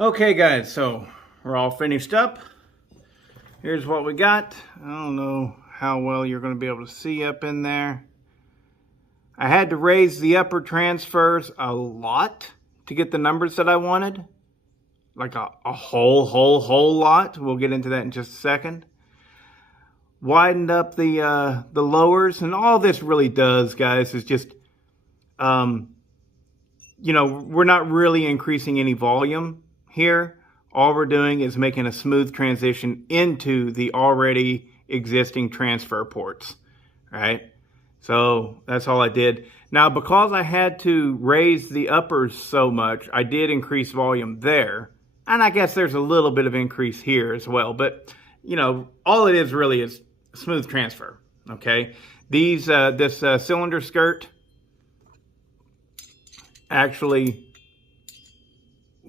Okay guys, so we're all finished up. Here's what we got. I don't know how well you're going to be able to see up in there. I had to raise the upper transfers a lot to get the numbers that I wanted. Like a whole lot. We'll get into that in just a second. Widened up the lowers, and all this really does, guys, is just, you know, we're not really increasing any volume here. All we're doing is making a smooth transition into the already existing transfer ports, right? So that's all I did. Now, because I had to raise the uppers so much, I did increase volume there. And I guess there's a little bit of increase here as well. But, you know, all it is really is smooth transfer, okay? These, this cylinder skirt actually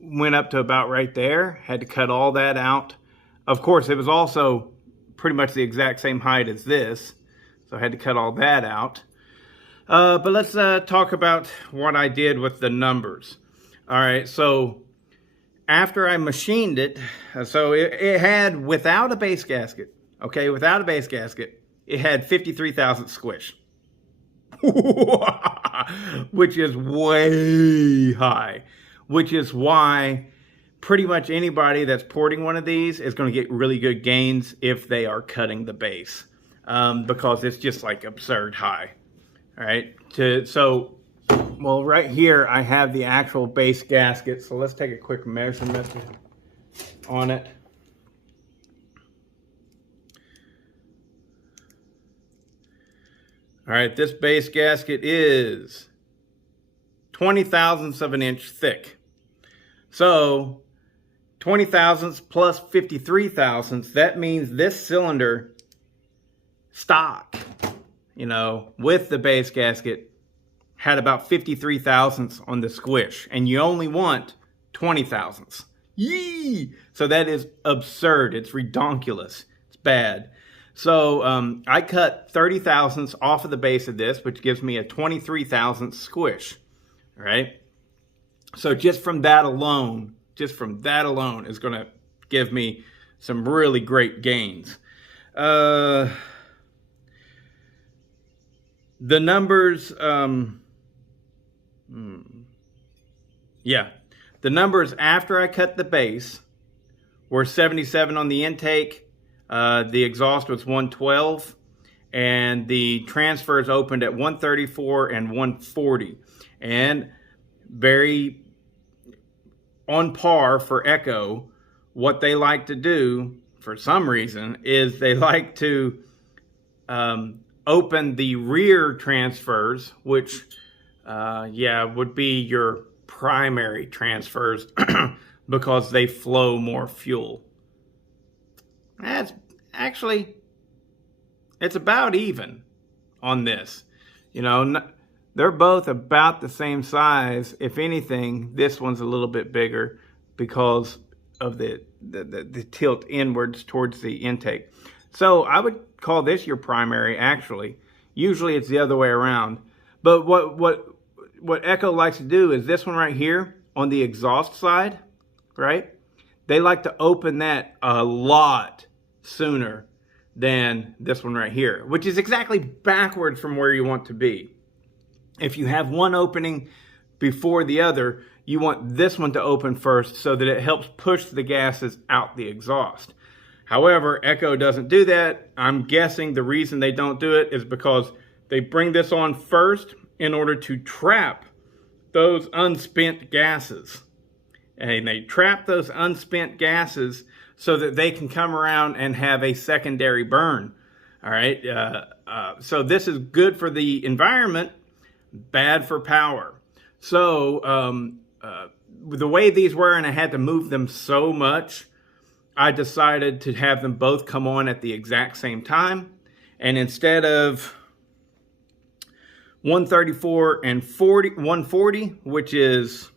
went up to about right there. Had to cut all that out. Of course, it was also pretty much the exact same height as this. So I had to cut all that out. But let's talk about what I did with the numbers. All right, so after I machined it, so it had, without a base gasket, okay, without a base gasket, it had 53,000 squish. Which is way high. Which is why pretty much anybody that's porting one of these is going to get really good gains if they are cutting the base. Because it's just like absurd high. All right, well, right here I have the actual base gasket, so let's take a quick measurement on it. All right, this base gasket is 20 thousandths of an inch thick. So 20 thousandths plus 53 thousandths, that means this cylinder stock, you know, with the base gasket had about 53 thousandths on the squish, and you only want 20 thousandths. Yee! So that is absurd. It's redonkulous. It's bad. So I cut 30 thousandths off of the base of this, which gives me a 23 thousandths squish. All right. So just from that alone is going to give me some really great gains. The numbers, the numbers after I cut the base were 77 on the intake. The exhaust was 112, and the transfers opened at 134 and 140, and very on par for Echo. What they like to do, for some reason, is they like to open the rear transfers, which would be your primary transfers because they flow more fuel. That's actually, it's about even on this. You know, they're both about the same size. If anything, this one's a little bit bigger because of the tilt inwards towards the intake. So I would call this your primary, actually. Usually it's the other way around. But what Echo likes to do is this one right here on the exhaust side, right? They like to open that a lot sooner than this one right here, which is exactly backwards from where you want to be. If you have one opening before the other, you want this one to open first so that it helps push the gases out the exhaust. However, Echo doesn't do that. I'm guessing the reason they don't do it is because they bring this on first in order to trap those unspent gases. And they trap those unspent gases so that they can come around and have a secondary burn. All right. So this is good for the environment, bad for power. So the way these were, and I had to move them so much, I decided to have them both come on at the exact same time. And instead of 134 and 140, which is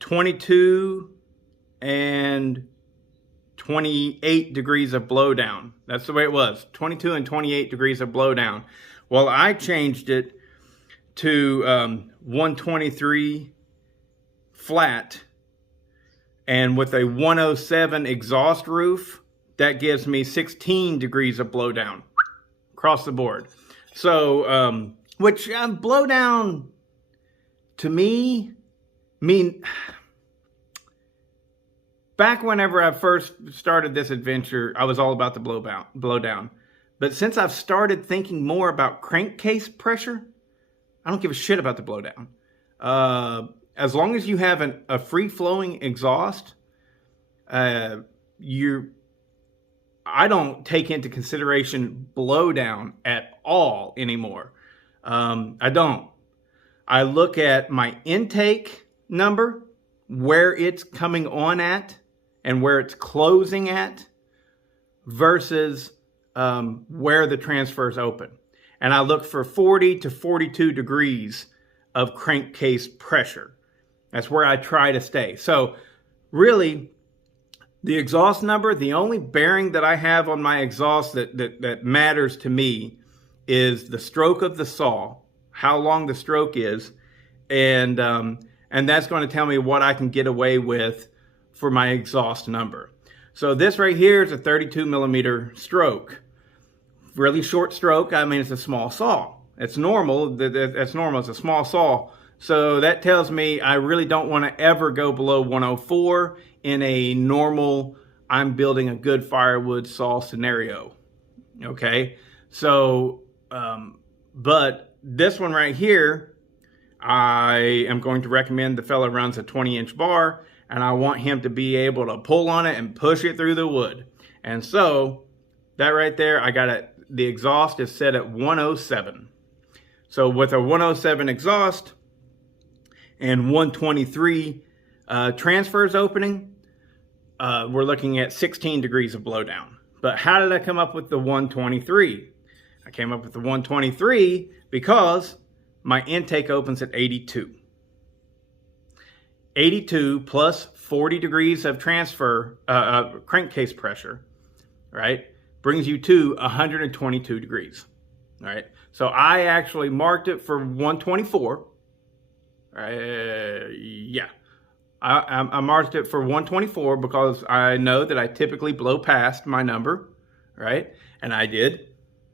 22 and 28 degrees of blowdown. That's the way it was, 22 and 28 degrees of blowdown. Well, I changed it to 123 flat, and with a 107 exhaust roof, that gives me 16 degrees of blowdown across the board. So, which blowdown to me, back whenever I first started this adventure, I was all about the blowdown. But since I've started thinking more about crankcase pressure, I don't give a shit about the blowdown. As long as you have a free-flowing exhaust, I don't take into consideration blowdown at all anymore. I don't. I look at my intake number, where it's coming on at and where it's closing at versus where the transfers open. And I look for 40 to 42 degrees of crankcase pressure. That's where I try to stay. So really, the exhaust number, the only bearing that I have on my exhaust that matters to me is the stroke of the saw, how long the stroke is, and that's going to tell me what I can get away with for my exhaust number. So this right here is a 32 millimeter stroke. Really short stroke. I mean, it's a small saw. It's normal. That's normal. It's a small saw. So that tells me I really don't want to ever go below 104 in a normal, I'm building a good firewood saw scenario. Okay. So, but this one right here, I am going to recommend the fella runs a 20-inch bar, and I want him to be able to pull on it and push it through the wood. And so that right there, I got it. The exhaust is set at 107. So with a 107 exhaust and 123 transfers opening, we're looking at 16 degrees of blowdown. But how did I come up with the 123? I came up with the 123 because my intake opens at 82. 82 plus 40 degrees of transfer, crankcase pressure, right, brings you to 122 degrees, right? So I actually marked it for 124. Yeah, I marked it for 124 because I know that I typically blow past my number, right? And I did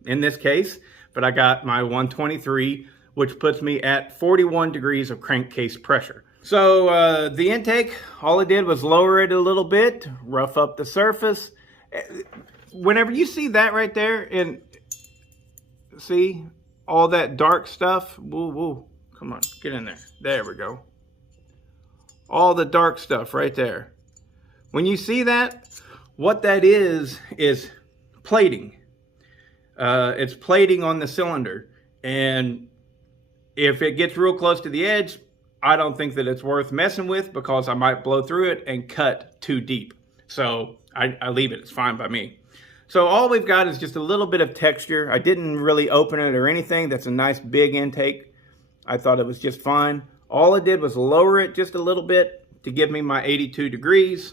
in this case, but I got my 123, which puts me at 41 degrees of crankcase pressure. So the intake, all I did was lower it a little bit, rough up the surface. Whenever you see that right there, and see all that dark stuff, woo, come on, get in there. There we go. All the dark stuff right there. When you see that, what that is plating. It's plating on the cylinder. And if it gets real close to the edge, I don't think that it's worth messing with because I might blow through it and cut too deep. So I leave it, it's fine by me. So all we've got is just a little bit of texture. I didn't really open it or anything. That's a nice big intake. I thought it was just fine. All I did was lower it just a little bit to give me my 82 degrees.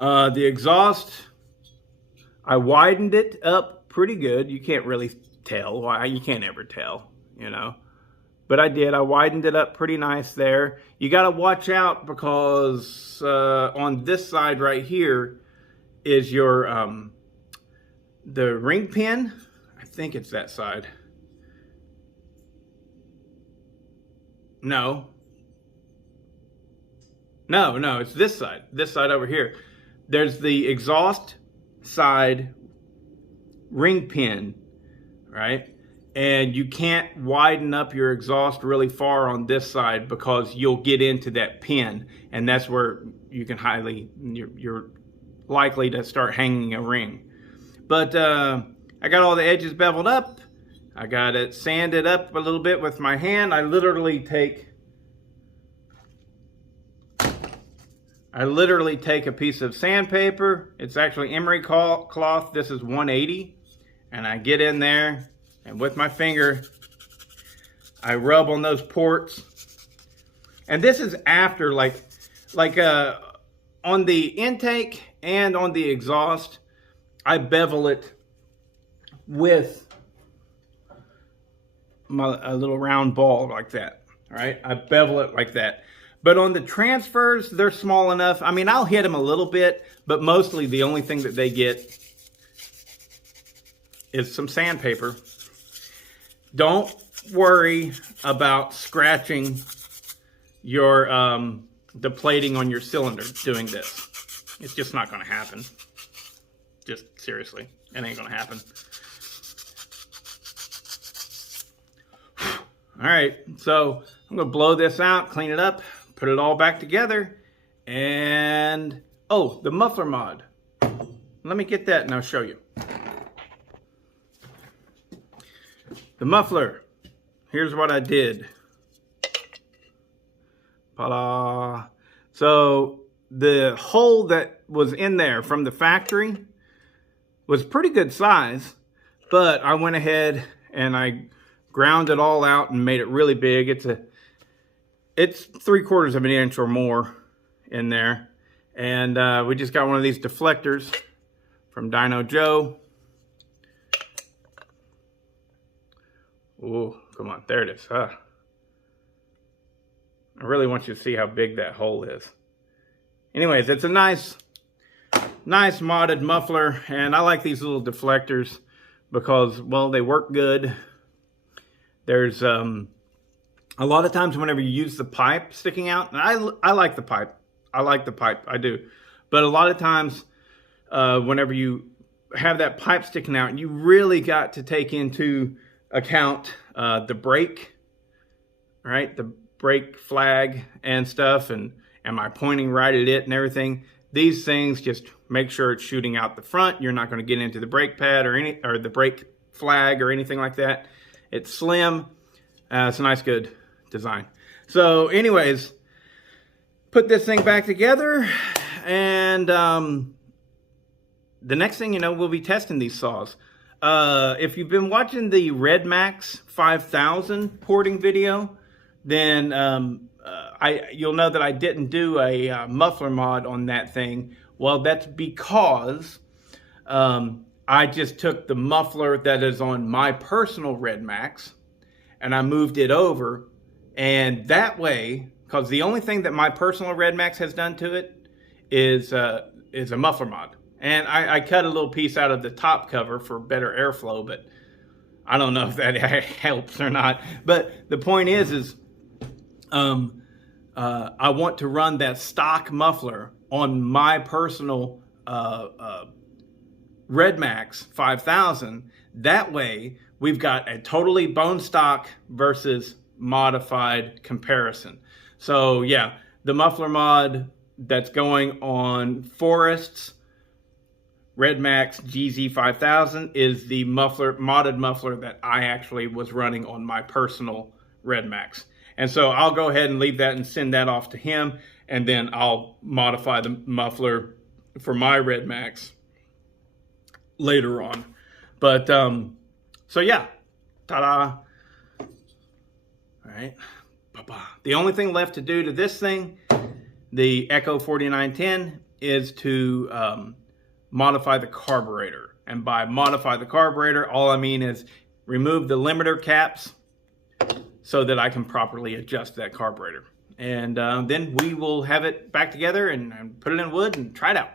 The exhaust, I widened it up pretty good. You can't really tell. Why? You can't ever tell, you know. But I did. I widened it up pretty nice there. You got to watch out because on this side right here is your the ring pin. I think it's that side. No, it's this side. This side over here. There's the exhaust side ring pin, right? And you can't widen up your exhaust really far on this side because you'll get into that pin, and that's where you can you're likely to start hanging a ring. But I got all the edges beveled up. I got it sanded up a little bit with my hand. I literally take a piece of sandpaper. It's actually emery cloth. This is 180, and I get in there. And with my finger, I rub on those ports. And this is after, like on the intake and on the exhaust, I bevel it with a little round ball like that, all right? I bevel it like that. But on the transfers, they're small enough. I mean, I'll hit them a little bit, but mostly the only thing that they get is some sandpaper. Don't worry about scratching your the plating on your cylinder doing this. It's just not going to happen. Just seriously, it ain't going to happen. All right, so I'm going to blow this out, clean it up, put it all back together, and oh, the muffler mod. Let me get that and I'll show you. The muffler, here's what I did. Ta-da. So the hole that was in there from the factory was pretty good size, but I went ahead and I ground it all out and made it really big. It's 3/4 of an inch or more in there. And we just got one of these deflectors from Dino Joe. Oh, come on, there it is. I really want you to see how big that hole is. Anyways, it's a nice modded muffler, and I like these little deflectors because, well, they work good. There's a lot of times whenever you use the pipe sticking out, and I like the pipe. I do. But a lot of times whenever you have that pipe sticking out, you really got to take into account the brake, right? The brake flag and stuff, and am I pointing right at it and everything? These things, just make sure it's shooting out the front. You're not going to get into the brake pad or the brake flag or anything like that. It's slim. It's a nice, good design. So anyways, put this thing back together, and the next thing you know, we'll be testing these saws. If you've been watching the Red Max 5000 porting video, then you'll know that I didn't do a muffler mod on that thing. Well, that's because I just took the muffler that is on my personal Red Max and I moved it over, and that way, because the only thing that my personal Red Max has done to it is a muffler mod. And I cut a little piece out of the top cover for better airflow, but I don't know if that helps or not. But the point is I want to run that stock muffler on my personal Red Max 5000. That way, we've got a totally bone stock versus modified comparison. So yeah, the muffler mod that's going on Forest's Red Max GZ 5000 is the modded muffler that I actually was running on my personal Red Max. And so I'll go ahead and leave that and send that off to him, and then I'll modify the muffler for my Red Max later on. But so yeah, ta-da. All right, bye-bye. The only thing left to do to this thing, the Echo 4910, is to modify the carburetor. And by modify the carburetor, all I mean is remove the limiter caps so that I can properly adjust that carburetor. And then we will have it back together and put it in wood and try it out.